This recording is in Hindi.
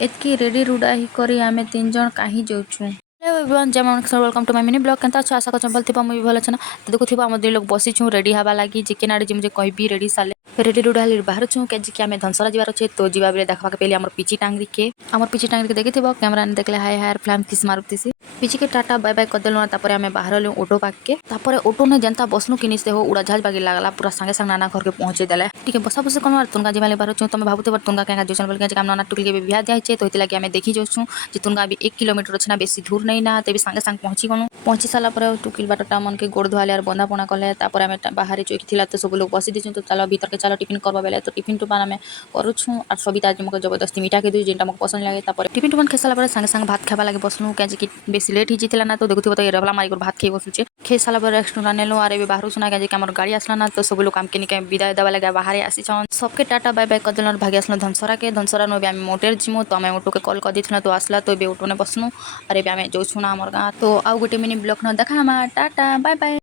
एतकी रेडी रुडा ही करी आमे 3 जन काहीं जाऊछु। हेलो एवरीवन जय Manak sir welcome to my mini blog केनता छ आशा कर चंबल थिबा मुई भल अच्छा ना तो देखुथिबा हम दुई लोग बसी छु रेडी हवा लागी चिकन आड़ी जे मुझे कहबी रेडी साले रेडी रुडा हली बाहर छु के कि आमे धनसरा जीवार छे तो जीवा बेले देखबा के पहले हमर पीची टांगरी के देखिथिबो कैमरा ने देखले हाय हाय फ्लैम किस मारुतिसी पीची के टाटा बाय बाय कर देलो तापर आमे बाहर ले ऑटो पाक के तापर ऑटो ने जनता बसनु किनिस हो उड़ा जहाज बागी लागला पूरा संगे संग नाना घर के पहुंचे देले ठीक है बसा बस कोन तुनगा जीवाले बाहर छु तमे भाबुते बर तुनगा केगा जोसन बोल के काम नाना टुकली के बियाह जाय छे तो इतला कि आमे देखि जोछु जे तुनगा अभी 1 किलोमीटर छना बेसी दूर नहीं ना तेबी संगे संग पहुंची साला पर टुकिल बाटटा मन के गोड़ धोआले और बंदा पोना कले तापर आमे बाहर चोक थिला तो सब लोग बसी दिछु तो चलो भीतर के चलो टिफिन करबा बेले तो टिफिन टुपान आमे करूछु और सबिता आज मके जबरदस्ती मीठा के दुई जेंटा मके पसंद लागे तापर टिफिन टुपान खेसाला पर संगे संग भात खाबा लागे बसनु के कि बेसी लेट ही जितला ना तो देखुथिबो तो एरबला मारी कर भात खे बसुचे खे साला पर रेस्टोरेंट नेलो आरे बाहर सुना के हमर गाड़ी आसला ना तो सब लोग काम के निके विदाय देबा लागे बाहर आसी छन सबके टाटा बाय बाय कर देलन भागी आसलो धनसरा नो बे आमे मोटेर जिमो तो आमे ऑटो के कॉल कर दिथना तो आसला तो बे ऑटो ने बसनु अरे बे आमे जोछु ना हमर गां तो आउ गोटे मिनी ब्लॉग न देखा टाटा बाय बाय।